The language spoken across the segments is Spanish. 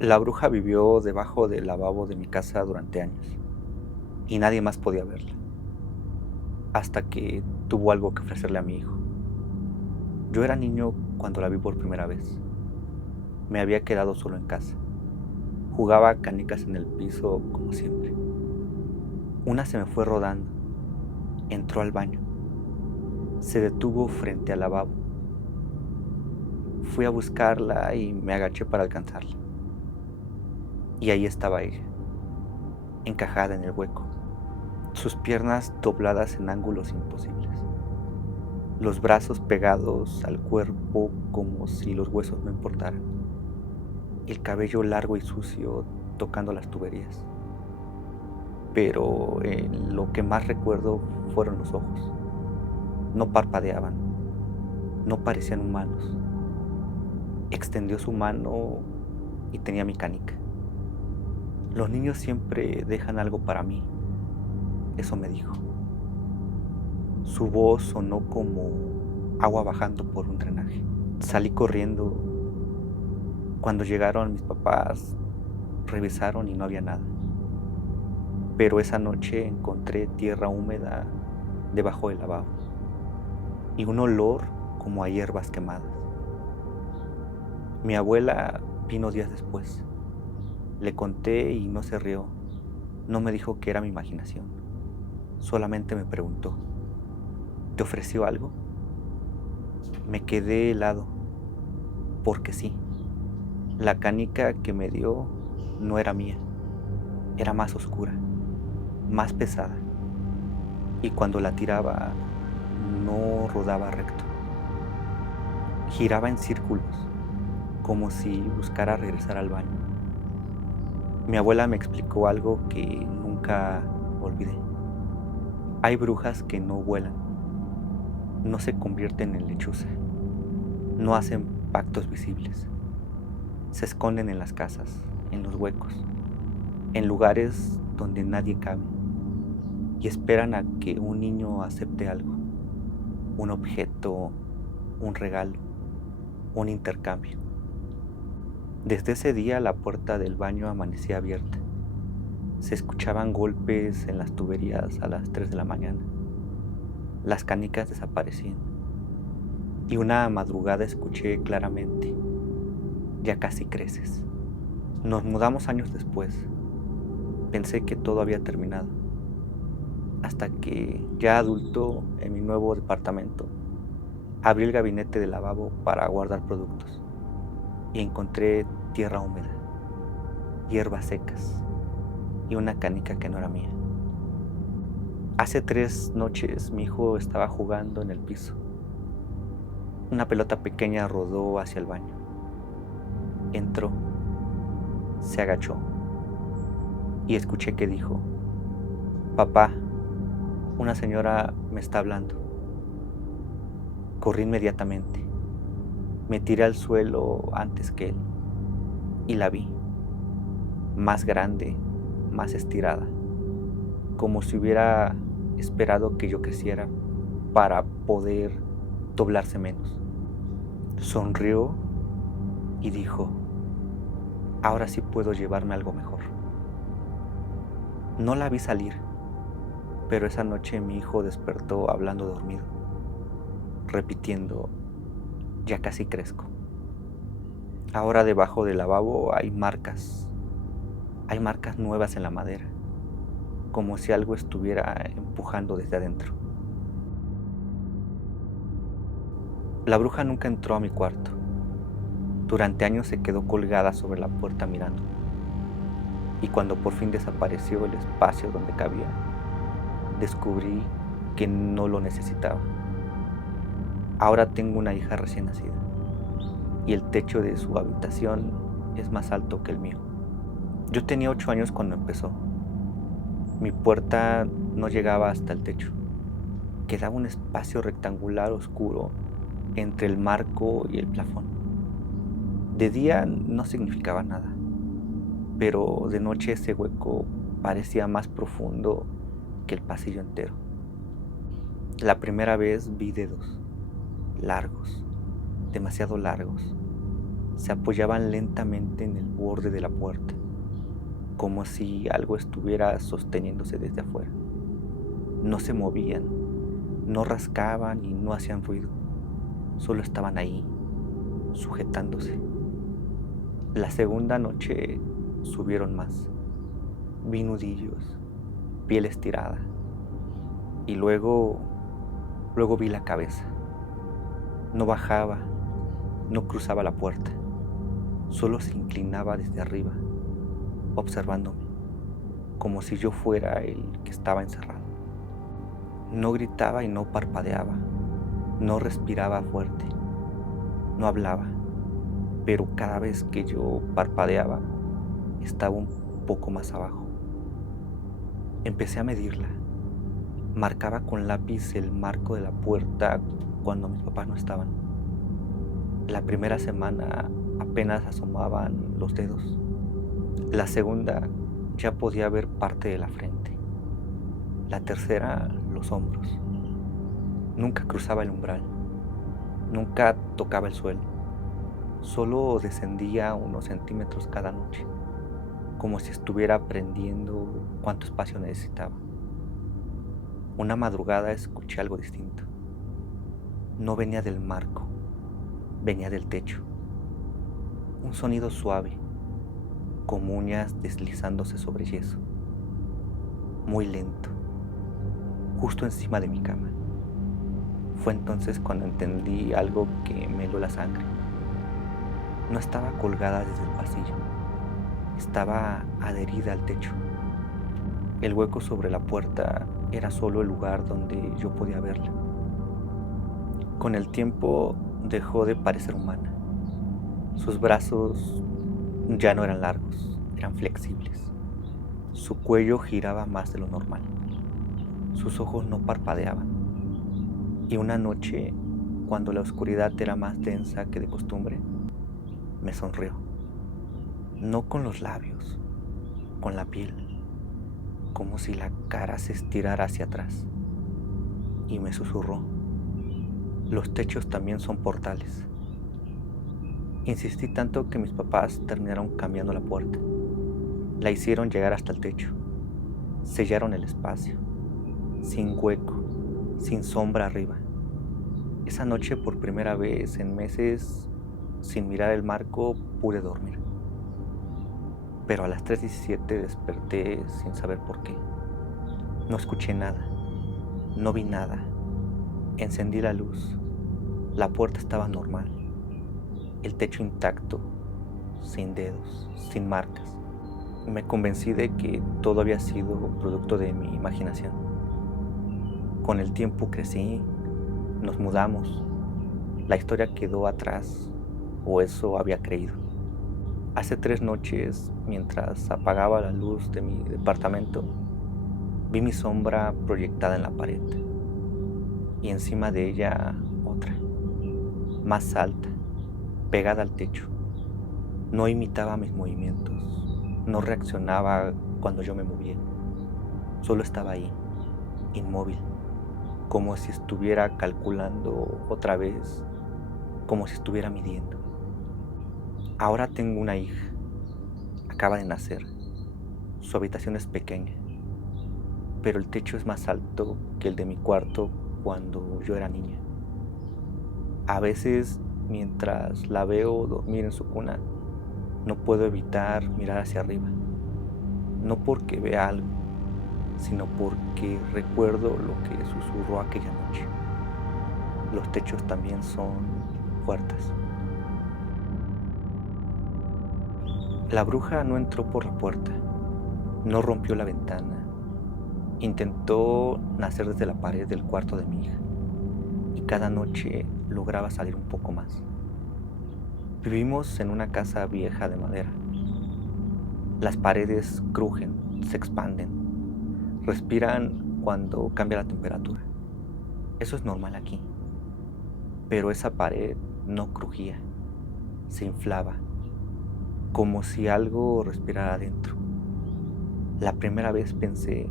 La bruja vivió debajo del lavabo de mi casa durante años y nadie más podía verla, hasta que tuvo algo que ofrecerle a mi hijo. Yo era niño cuando la vi por primera vez. Me había quedado solo en casa. Jugaba canicas en el piso como siempre. Una se me fue rodando, entró al baño, se detuvo frente al lavabo. Fui a buscarla y me agaché para alcanzarla. Y ahí estaba ella, encajada en el hueco, sus piernas dobladas en ángulos imposibles, los brazos pegados al cuerpo como si los huesos no importaran, el cabello largo y sucio tocando las tuberías. Pero lo que más recuerdo fueron los ojos. No parpadeaban, no parecían humanos. Extendió su mano y tenía mi canica. Los niños siempre dejan algo para mí, eso me dijo. Su voz sonó como agua bajando por un drenaje. Salí corriendo. Cuando llegaron mis papás, revisaron y no había nada. Pero esa noche encontré tierra húmeda debajo del lavabo y un olor como a hierbas quemadas. Mi abuela vino días después. Le conté y no se rió. No me dijo que era mi imaginación. Solamente me preguntó, ¿te ofreció algo? Me quedé helado, porque sí. La canica que me dio no era mía. Era más oscura, más pesada. Y cuando la tiraba, no rodaba recto. Giraba en círculos, como si buscara regresar al baño. Mi abuela me explicó algo que nunca olvidé. Hay brujas que no vuelan, no se convierten en lechuza, no hacen pactos visibles. Se esconden en las casas, en los huecos, en lugares donde nadie cabe, y esperan a que un niño acepte algo, un objeto, un regalo, un intercambio. Desde ese día la puerta del baño amanecía abierta. Se escuchaban golpes en las tuberías a las 3 de la mañana. Las canicas desaparecían. Y una madrugada escuché claramente, ya casi creces. Nos mudamos años después. Pensé que todo había terminado. Hasta que, ya adulto, en mi nuevo departamento, abrí el gabinete del lavabo para guardar productos. Y encontré tierra húmeda, hierbas secas y una canica que no era mía. Hace 3 noches mi hijo estaba jugando en el piso. Una pelota pequeña rodó hacia el baño. Entró, se agachó y escuché que dijo, «Papá, una señora me está hablando». Corrí inmediatamente. Me tiré al suelo antes que él y la vi, más grande, más estirada, como si hubiera esperado que yo creciera para poder doblarse menos. Sonrió y dijo, «Ahora sí puedo llevarme algo mejor». No la vi salir, pero esa noche mi hijo despertó hablando dormido, repitiendo, «Ya casi crezco». Ahora debajo del lavabo hay marcas nuevas en la madera, como si algo estuviera empujando desde adentro. La bruja nunca entró a mi cuarto. Durante años se quedó colgada sobre la puerta mirándome. Y cuando por fin desapareció el espacio donde cabía, descubrí que no lo necesitaba. Ahora tengo una hija recién nacida y el techo de su habitación es más alto que el mío. Yo tenía 8 años cuando empezó. Mi puerta no llegaba hasta el techo. Quedaba un espacio rectangular oscuro entre el marco y el plafón. De día no significaba nada, pero de noche ese hueco parecía más profundo que el pasillo entero. La primera vez vi dedos, largos, demasiado largos, se apoyaban lentamente en el borde de la puerta, como si algo estuviera sosteniéndose desde afuera. No se movían, no rascaban y no hacían ruido, solo estaban ahí, sujetándose. La segunda noche subieron más. Vi nudillos, piel estirada y luego vi la cabeza. No bajaba, no cruzaba la puerta, solo se inclinaba desde arriba, observándome, como si yo fuera el que estaba encerrado. No gritaba y no parpadeaba, no respiraba fuerte, no hablaba, pero cada vez que yo parpadeaba, estaba un poco más abajo. Empecé a medirla. Marcaba con lápiz el marco de la puerta cuando mis papás no estaban. La primera semana apenas asomaban los dedos. La segunda ya podía ver parte de la frente. La tercera, los hombros. Nunca cruzaba el umbral. Nunca tocaba el suelo. Solo descendía unos centímetros cada noche, como si estuviera aprendiendo cuánto espacio necesitaba. Una madrugada escuché algo distinto. No venía del marco, venía del techo. Un sonido suave, como uñas deslizándose sobre yeso. Muy lento, justo encima de mi cama. Fue entonces cuando entendí algo que me heló la sangre. No estaba colgada desde el pasillo, estaba adherida al techo. El hueco sobre la puerta era solo el lugar donde yo podía verla. Con el tiempo dejó de parecer humana. Sus brazos ya no eran largos, eran flexibles. Su cuello giraba más de lo normal. Sus ojos no parpadeaban. Y una noche, cuando la oscuridad era más densa que de costumbre, me sonrió. No con los labios, con la piel, como si la cara se estirara hacia atrás. Y me susurró: los techos también son portales. Insistí tanto que mis papás terminaron cambiando la puerta. La hicieron llegar hasta el techo. Sellaron el espacio, sin hueco, sin sombra arriba. Esa noche, por primera vez en meses, sin mirar el marco, pude dormir. Pero a las 3:17 desperté sin saber por qué. No escuché nada, no vi nada. Encendí la luz. La puerta estaba normal. El techo intacto, sin dedos, sin marcas. Me convencí de que todo había sido producto de mi imaginación. Con el tiempo crecí, nos mudamos. La historia quedó atrás, o eso había creído. Hace 3 noches, mientras apagaba la luz de mi departamento, vi mi sombra proyectada en la pared. Y encima de ella otra, más alta, pegada al techo. No imitaba mis movimientos, no reaccionaba cuando yo me movía. Solo estaba ahí, inmóvil, como si estuviera calculando otra vez, como si estuviera midiendo. Ahora tengo una hija, acaba de nacer. Su habitación es pequeña, pero el techo es más alto que el de mi cuarto cuando yo era niña. A veces, mientras la veo dormir en su cuna, no puedo evitar mirar hacia arriba. No porque vea algo, sino porque recuerdo lo que susurró aquella noche. Los techos también son puertas. La bruja no entró por la puerta, no rompió la ventana. Intentó nacer desde la pared del cuarto de mi hija, y cada noche lograba salir un poco más. Vivimos en una casa vieja de madera. Las paredes crujen, se expanden, respiran cuando cambia la temperatura. Eso es normal aquí. Pero esa pared no crujía, se inflaba, como si algo respirara adentro. La primera vez pensé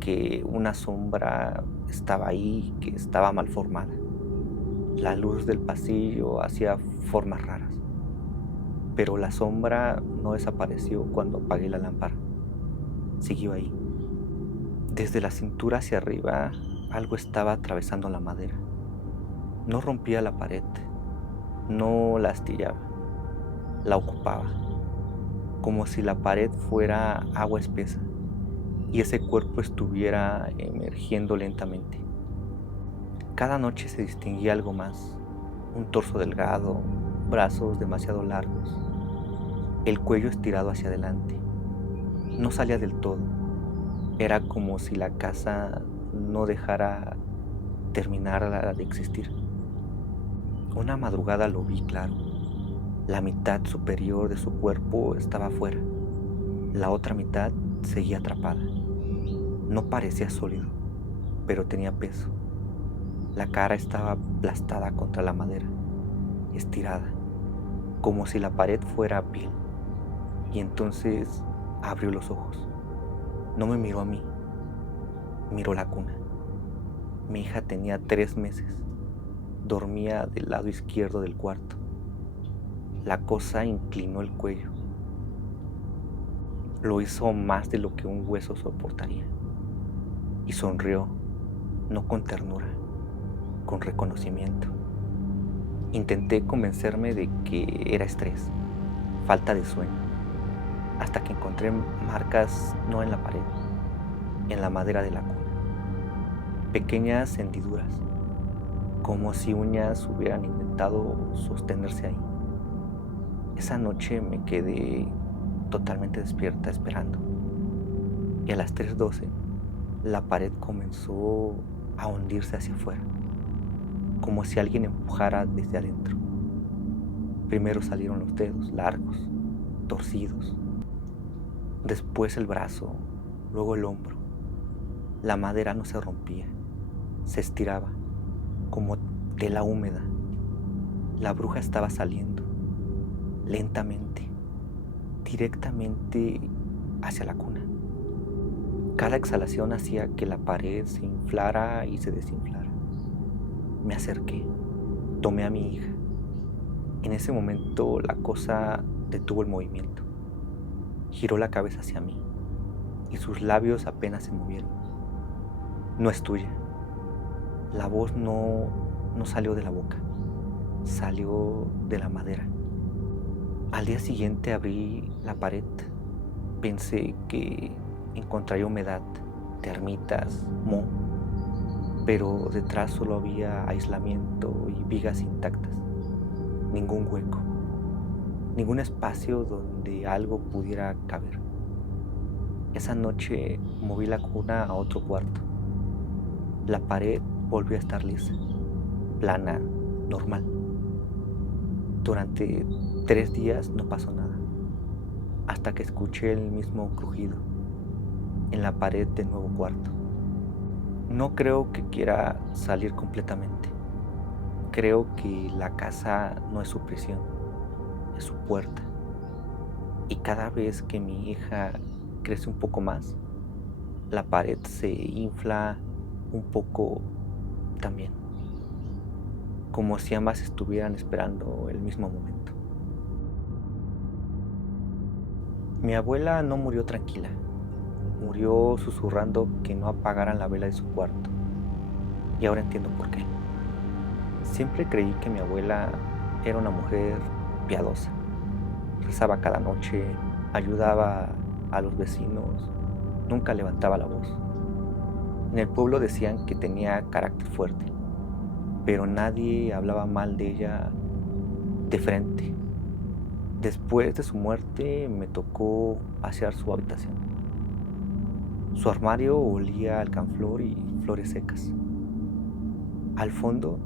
que una sombra estaba ahí, que estaba mal formada. La luz del pasillo hacía formas raras. pero la sombra no desapareció cuando apagué la lámpara. Siguió ahí. Desde la cintura hacia arriba, algo estaba atravesando la madera. No rompía la pared, no la astillaba, la ocupaba, como si la pared fuera agua espesa y ese cuerpo estuviera emergiendo lentamente. Cada noche se distinguía algo más, un torso delgado, brazos demasiado largos, el cuello estirado hacia adelante. No salía del todo, era como si la casa no dejara terminar de existir. Una madrugada lo vi claro. La mitad superior de su cuerpo estaba afuera. La otra mitad seguía atrapada. No parecía sólido, pero tenía peso. La cara estaba aplastada contra la madera, estirada, como si la pared fuera piel. Y entonces abrió los ojos. No me miró a mí, miró la cuna. Mi hija tenía 3 meses. Dormía del lado izquierdo del cuarto. La cosa inclinó el cuello. Lo hizo más de lo que un hueso soportaría. Y sonrió, no con ternura, con reconocimiento. Intenté convencerme de que era estrés, falta de sueño, hasta que encontré marcas no en la pared, en la madera de la cuna. Pequeñas hendiduras, como si uñas hubieran intentado sostenerse ahí. Esa noche me quedé totalmente despierta esperando. Y a las 3:12 la pared comenzó a hundirse hacia afuera, como si alguien empujara desde adentro. Primero salieron los dedos largos, torcidos. Después el brazo, luego el hombro. La madera no se rompía, se estiraba, como tela húmeda. La bruja estaba saliendo, lentamente, directamente hacia la cuna. Cada exhalación hacía que la pared se inflara y se desinflara. Me acerqué, tomé a mi hija. En ese momento la cosa detuvo el movimiento. Giró la cabeza hacia mí y sus labios apenas se movieron. No es tuya. La voz no salió de la boca, salió de la madera. Al día siguiente abrí la pared. Pensé que encontraría humedad, termitas, moho, pero detrás solo había aislamiento y vigas intactas. Ningún hueco, ningún espacio donde algo pudiera caber. Esa noche moví la cuna a otro cuarto. La pared volvió a estar lisa, plana, normal. Durante 3 días no pasó nada, hasta que escuché el mismo crujido en la pared del nuevo cuarto. No creo que quiera salir completamente. Creo que la casa no es su prisión, es su puerta. Y cada vez que mi hija crece un poco más, la pared se infla un poco también, como si ambas estuvieran esperando el mismo momento. Mi abuela no murió tranquila, murió susurrando que no apagaran la vela de su cuarto. Y ahora entiendo por qué. Siempre creí que mi abuela era una mujer piadosa. Rezaba cada noche, ayudaba a los vecinos, nunca levantaba la voz. En el pueblo decían que tenía carácter fuerte, pero nadie hablaba mal de ella de frente. Después de su muerte me tocó pasear su habitación. Su armario olía a alcanfor y flores secas. Al fondo,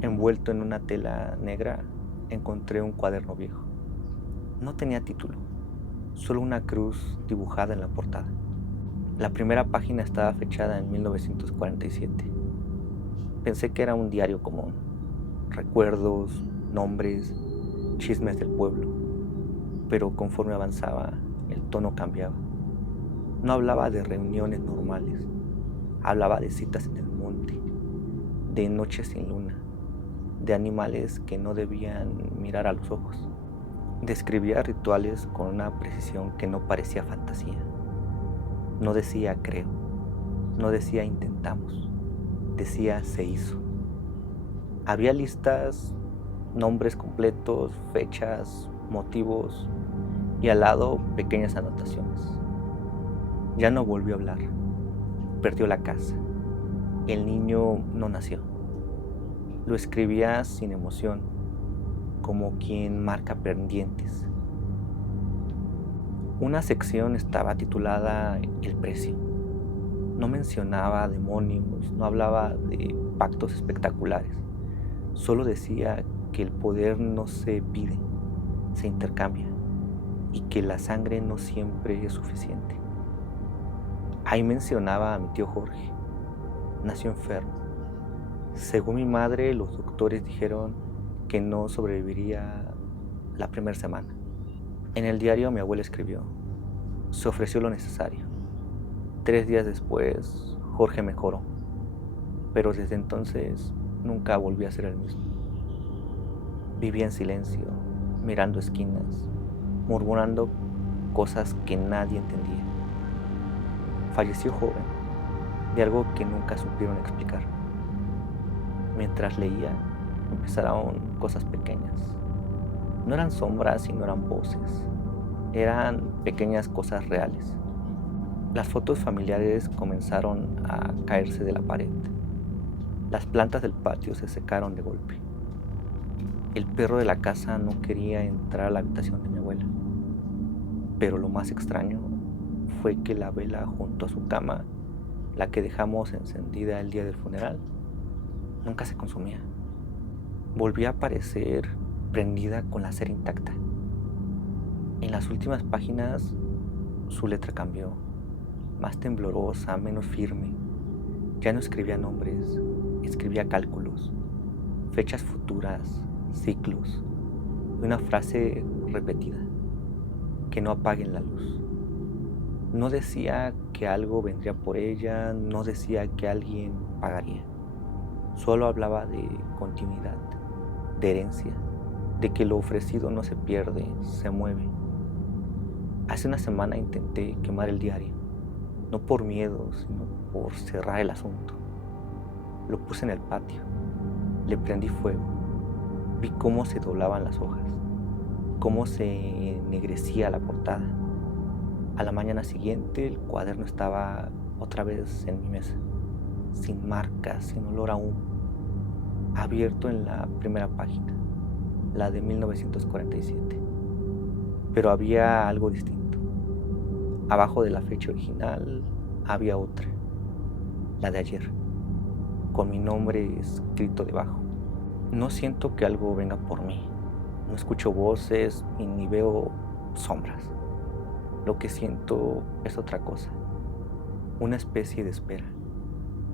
envuelto en una tela negra, encontré un cuaderno viejo. No tenía título, solo una cruz dibujada en la portada. La primera página estaba fechada en 1947. Pensé que era un diario común, recuerdos, nombres, chismes del pueblo, pero conforme avanzaba, el tono cambiaba. No hablaba de reuniones normales, hablaba de citas en el monte, de noches sin luna, de animales que no debían mirar a los ojos. Describía rituales con una precisión que no parecía fantasía. No decía creo, no decía intentamos, decía se hizo. Había listas, nombres completos, fechas, motivos y al lado pequeñas anotaciones. Ya no volvió a hablar, perdió la casa. El niño no nació. Lo escribía sin emoción, como quien marca pendientes. Una sección estaba titulada El precio. No mencionaba demonios, no hablaba de pactos espectaculares. Solo decía que el poder no se pide, se intercambia y que la sangre no siempre es suficiente. Ahí mencionaba a mi tío Jorge. Nació enfermo. Según mi madre, los doctores dijeron que no sobreviviría la primera semana. En el diario mi abuela escribió, se ofreció lo necesario. 3 días después, Jorge mejoró, pero desde entonces nunca volví a ser el mismo. Vivía en silencio, mirando esquinas, murmurando cosas que nadie entendía. Falleció joven, de algo que nunca supieron explicar. Mientras leía, empezaron cosas pequeñas. No eran sombras y no eran voces, eran pequeñas cosas reales. Las fotos familiares comenzaron a caerse de la pared. Las plantas del patio se secaron de golpe. El perro de la casa no quería entrar a la habitación de mi abuela. Pero lo más extraño fue que la vela junto a su cama, la que dejamos encendida el día del funeral, nunca se consumía. Volvía a aparecer prendida con la cera intacta. En las últimas páginas su letra cambió, más temblorosa, menos firme. Ya no escribía nombres, escribía cálculos, fechas futuras, ciclos y una frase repetida, que no apaguen la luz. No decía que algo vendría por ella, no decía que alguien pagaría. Solo hablaba de continuidad, de herencia, de que lo ofrecido no se pierde, se mueve. Hace una semana intenté quemar el diario, no por miedo, sino por cerrar el asunto. Lo puse en el patio, le prendí fuego, vi cómo se doblaban las hojas, cómo se ennegrecía la portada. A la mañana siguiente el cuaderno estaba otra vez en mi mesa, sin marcas, sin olor a humo, abierto en la primera página, la de 1947. Pero había algo distinto. Abajo de la fecha original había otra, la de ayer, con mi nombre escrito debajo. No siento que algo venga por mí, no escucho voces y ni veo sombras. Lo que siento es otra cosa, una especie de espera,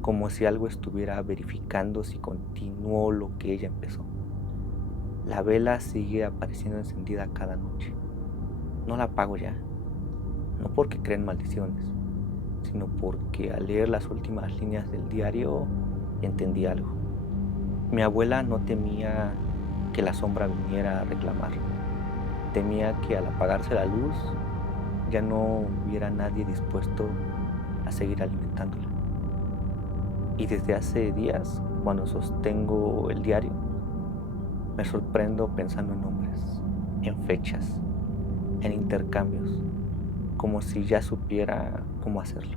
como si algo estuviera verificando si continuó lo que ella empezó. La vela sigue apareciendo encendida cada noche. No la apago ya, no porque creen maldiciones, sino porque al leer las últimas líneas del diario entendí algo. Mi abuela no temía que la sombra viniera a reclamar, temía que al apagarse la luz ya no hubiera nadie dispuesto a seguir alimentándola. Y desde hace días, cuando sostengo el diario, me sorprendo pensando en nombres, en fechas, en intercambios, como si ya supiera cómo hacerlo.